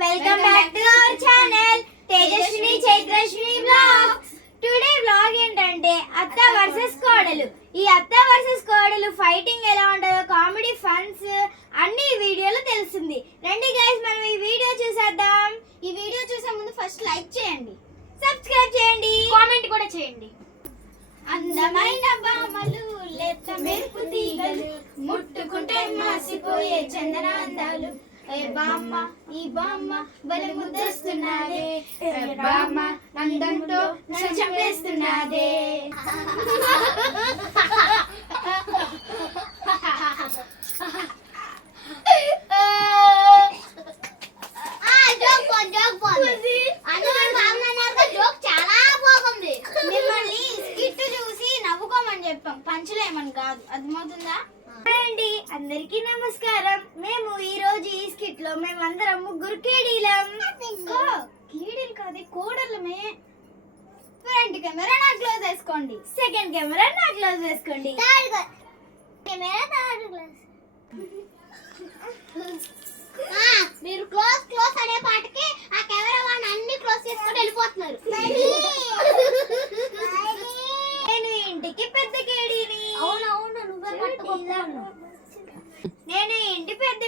Welcome back to our channel Tejaswini Chaitrashwini blogs today blog ఏంటంటే అత్త versus కోడలు. ఈ అత్త వర్సెస్ కోడలు ఫైటింగ్ ఎలా ఉంటుందో కామెడీ ఫన్స్ అన్ని వీడియోలో తెలుస్తుంది. రండి గైస్ మనం ఈ వీడియో చూసేద్దాం. ఈ వీడియో చూసే ముందు ఫస్ట్ లైక్ చేయండి. సబ్స్క్రైబ్ చేయండి. కామెంట్ కూడా చేయండి. అందమైన బామలు లెత్త మెరుపు తీగలు ముట్టుకుంటే మాసిపోయే చందన అందాలు ఏ బామ్మ ఈ బామ్మ బలి ముద్దస్తున్నాదే ఏ నన్ను చంపేస్తున్నాదే. పంచలేమని కాదు. అర్థమవుతుందా? అందరికీ నమస్కారం. మేము మేమందరం ముగ్గురు కేడీలం. కేడీలు కాదు కోడలమే ఫ్రంట్ కెమెరా నా గ్లోజ్ వేసుకోండి. సెకండ్ కెమెరా నా గ్లోజ్ వేసుకోండి. కెమెరా థర్డ్ గ్లోజ్ మీరు క్లోజ్ క్లోజ్ అనే పాటకి ఆ కెమెరా వాళ్ళని అన్ని క్లోజ్ చేసుకొని వెళ్ళిపోతున్నారు నేను ఇంటికి పెద్ద కేడీని అవునవును నువ్వే పట్టుకుంటాను నేను ఈ ఇంటి పెద్ద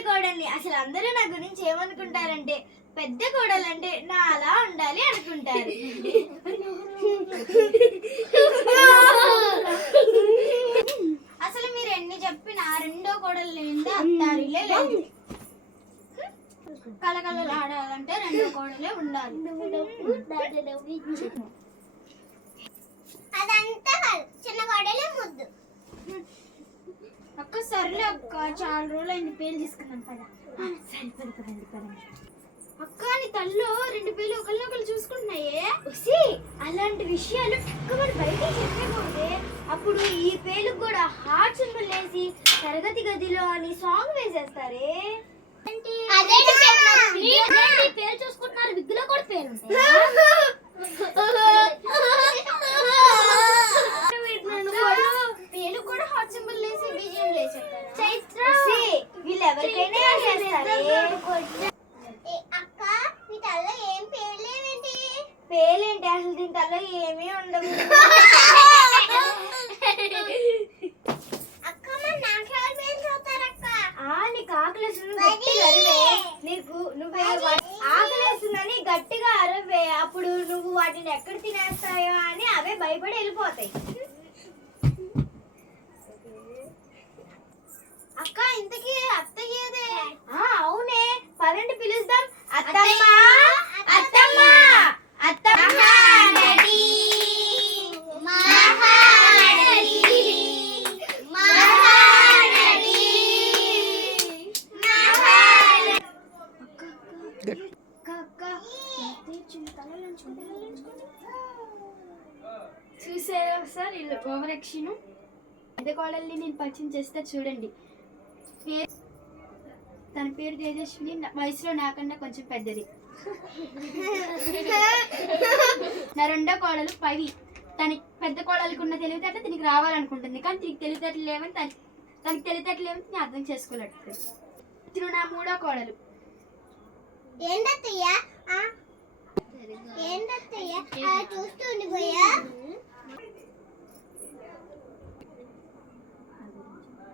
కోడల్ని నా గురించి ఏమనుకుంటారంటే పెద్ద కోడలంటే నా అలా ఉండాలి అనుకుంటారు. అసలు మీరు ఎన్ని చెప్పినా రెండో కోడలు లేనిదే అత్తారిలే లేదు. కలకలలు ఆడాలంటే రెండో కోడలే ఉండాలి. అదంతా చిన్న గొడవలే సర్లే అక్క చాలా రోజులు అయింది పేరు తీసుకున్నాం పదా. అక్క నీ తల్లో రెండు పేర్లు ఒకరినొకరు చూసుకుంటున్నాయే? ఉసి అలాంటి విషయాలు ఒక్కమని బయట చెప్పకూడదే. అప్పుడు ఈ పేర్లకు కూడా హార్ట్ సింబల్ వేసి తరగతి గదిలో అని సాంగ్ వేసేస్తారే? పేరు చూసుకుంటున్నారు విగ్గులో కూడా పేరు? పేర్లు కూడా హార్ట్ సింబల్ వేసి అక్క మీ తల్ల ఏం అసలు దీని తల్లో ఏమీ ఉండవు. అక్క ఆ నీకు ఆకలిస్తుంది గట్టిగా అరవే. నీకు నువ్వే వా- ఆకలిస్తుందని గట్టిగా అరవే. అప్పుడు నువ్వు వాటిని ఎక్కడ తినేస్తాయో అని అవే భయపడి వెళ్ళిపోతాయి. అక్క ఇంతకీ అత్తయ్యేదే ఆ అవునే పదండి పిలుస్తాం అత్తమ్మ అత్తమ్మ అత్తమ్మ చూసారా సార్ వీళ్ళు ఓవర్ యాక్షన్ పెద్ద కోడల్ని నేను పరిచయం చేస్తే చూడండి. పేరు తన పేరు తేజస్విని వయసులో నాకన్నా కొంచెం పెద్దది. నా రెండో కోడలు పవి. తన పెద్ద కోడలికి ఉన్న తెలివితేటలు దీనికి రావాలనుకుంటుంది. కానీ దీనికి తెలివితేటలు లేవని తన తనకి తెలివితేటలు లేవని నేను అర్థం చేసుకోలేడు తిను నా మూడో కోడలు. ఏంటత్తయ్య? ఏంటత్తయ్య? చూస్తూ ఉండిపోయా?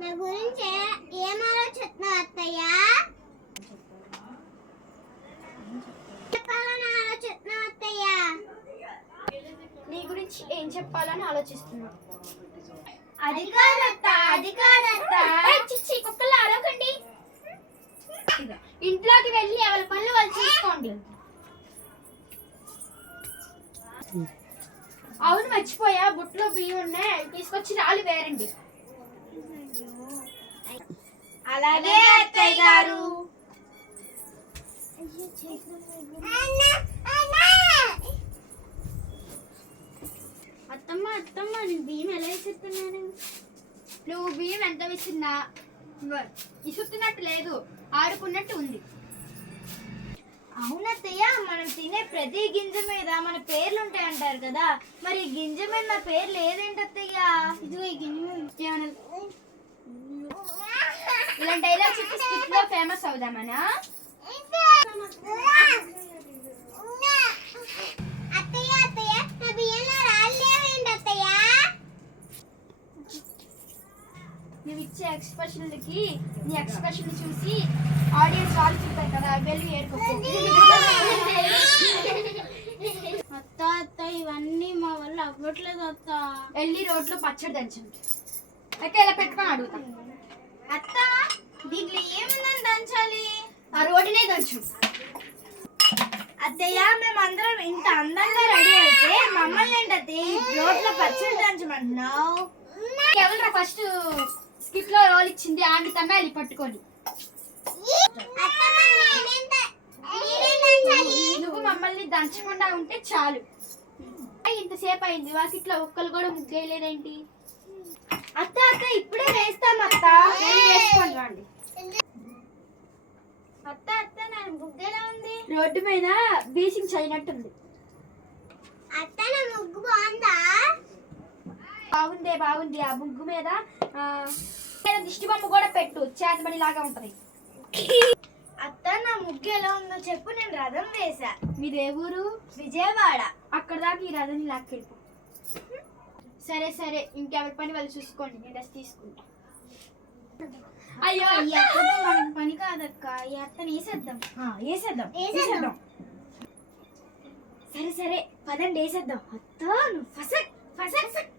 నా గురించి ఏం ఆలోచిస్తున్నావు అత్తయ్య? చెప్పాలని ఆలోచిస్తున్నావు అత్తయ్య? నీ గురించి ఏం చెప్పాలని ఆలోచిస్తున్నా? అది కాదత్త అది కాదత్త. చిచ్చి కుక్కలు అరవకండి. ఇంట్లోకి వెళ్ళి ఎవరి పనులు వాళ్ళు చూసుకోండి. అవును మర్చిపోయా. బుట్లో బియ్యం ఉన్నాయి. తీసుకొచ్చి రాళ్ళు వేరండి. అలాగే అత్తయ్య గారు. అత్తమ్మ అత్తమ్మ నేను బియ్యం ఎలా విసురుతున్నాను నువ్వు బియ్యం ఎంత విసిరినా విసురుతున్నట్టు లేదు ఆడుకున్నట్టు ఉంది. అవునత్తయ్య మనం తినే ప్రతి గింజ మీద మన పేర్లు ఉంటాయి అంటారు కదా. మరి గింజ మీద నా పేరు లేదేంటత్తయ్య? ఇదిగో ఈ గిన్నె ఏమైనా ఇలాంటి డైలాగ్ చెప్పి స్కిట్లో ఫేమస్ అవుదామనా? నువ్వు ఇచ్చే ఎక్స్ప్రెషన్లకి నీ ఎక్స్ప్రెషన్ చూసి ఆడియన్స్ వాళ్ళు చూస్తారు కదా వెళ్ళి ఏడుకోవచ్చు అత్త అత్త ఇవన్నీ మా వల్ల అవ్వట్లేదు అత్త. వెళ్ళి రోడ్లో పచ్చడి దంచండి. అయితే ఇలా పెట్టుకొని అడుగుతా. అత్త దీంట్లో ఏముందని దంచాలి? ఆ రోడ్డునే దంచు. అత్తయ్య మేమందరం ఇంత అందంగా రెడీ అయితే మమ్మల్ని ఏంటంటే ఈ రోడ్ల పచ్చడి దంచమంటున్నావు? ఎవరు ఫస్ట్ స్కిట్లో రోల్ ఇచ్చింది? ఆంటీ తమ్మ వెళ్ళి పట్టుకోండి. నువ్వు మమ్మల్ని దంచకుండా ఉంటే చాలు. ఇంతసేపు అయింది. వాకిట్లో ఒక్కరు కూడా ముగ్గేయలేదేంటి? అత్త అత్త ఇప్పుడే వేస్తాం అత్త. వేసుకోండి రండి. అత్త అత్త నా బుగ్గ ఎలా ఉంది? రోడ్డు మీద బీసింగ్ చేయనట్టుంది. అత్త నా ముగ్గు బాగుందా? బాగుందే బాగుంది. ఆ ముగ్గు మీద దిష్టి బొమ్మ కూడా పెట్టు. చేతబడి లాగా ఉంటది. అత్త నా ముగ్గు ఎలా ఉందో చెప్పు. నేను రథం వేసా మీదే ఊరు? విజయవాడ. అక్కడ దాకా ఈ రథం లాక్కెళ్ళిపో. సరే సరే ఇంకెవరి పని వాళ్ళు చూసుకోండి నేను డ్రెస్ తీసుకుంటా. అయ్యో ఈ అత్తతో మనకి పని కాదక్క ఈ అత్తని వేసేద్దాం. వేసేద్దాం వేసేద్దాం. సరే సరే పదండి వేసేద్దాం. అత్త నువ్వు ఫసక్ ఫసక్ ఫసక్.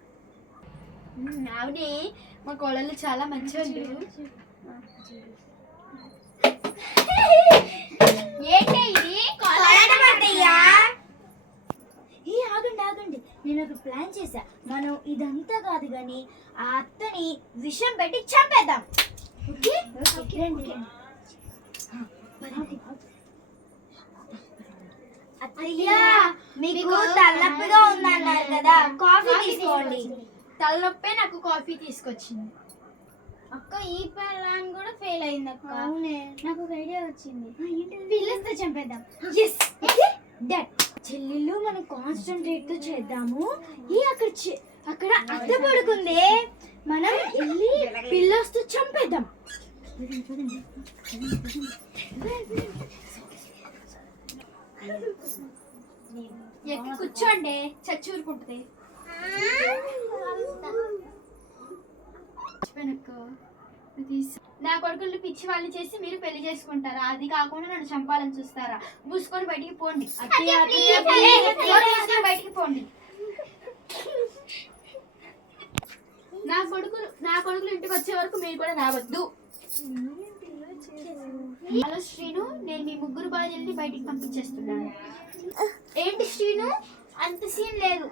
ఆవిడే మా కోడళ్ళు చాలా మంచివాళ్ళు ఏంటి ఇది? అత్తయ్యా. ఏ ఆగండి ఆగండి. నేను ఒక ప్లాన్ చేశా. ఇదంతా కాదు కానీ ఆ అత్తని విషం పెట్టి చంపేద్దాం. ఓకే. అత్తయ్య మీకు తలనొప్పిగా ఉందన్నారు కదా కాఫీ తీసుకోండి. తలనొప్పే నాకు కాఫీ తీసుకొచ్చింది. అక్క ఈ ప్లాన్ కూడా ఫెయిల్ అయింది అక్క. అవునే. నాకు ఒక ఐడియా వచ్చింది. పిల్లలతో చంపేద్దాం. ఎస్ చెల్లెళ్ళు మనం కాన్సన్ట్రేట్తో చేద్దాము. ఈ అక్కడ అక్కడ అత్త పడుకుంది. మనం వెళ్ళి పిల్లర్స్ చంపేద్దాం. ఎక్కి కూర్చోండి. చచ్చూరుకుంటుంది మర్చిపోయానక్క. నా కొడుకులు పిచ్చి వాళ్ళు చేసి మీరు పెళ్ళి చేసుకుంటారా? అది కాకుండా నన్ను చంపాలని చూస్తారా? మూసుకొని బయటికి పోండి. బయటికి పోండి. నా కొడుకులు నా కొడుకులు ఇంటికి వచ్చే వరకు మీరు కూడా రావద్దు. హలో శ్రీను నేను మీ ముగ్గురు భార్యల్ని బయటికి పంపించేస్తున్నాను. ఏంటి శ్రీను? అంత సీన్ లేదు.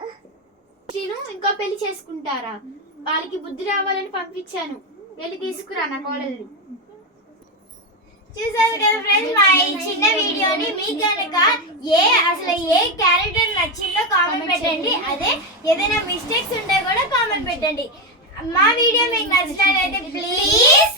శ్రీను ఇంకో పెళ్ళి చేసుకుంటారా? వాళ్ళకి బుద్ధి రావాలని పంపించాను. వెళ్ళి తీసుకురా నా కోడల్ని. చూసారు కదా ఫ్రెండ్స్ మా ఈ చిన్న వీడియోని మీకు కనుక ఏ అసలు ఏ క్యారెక్టర్ నచ్చిందో కామెంట్ పెట్టండి. అదే ఏదైనా మిస్టేక్స్ ఉంటే కూడా కామెంట్ పెట్టండి. మా వీడియో మీకు నచ్చినట్లయితే ప్లీజ్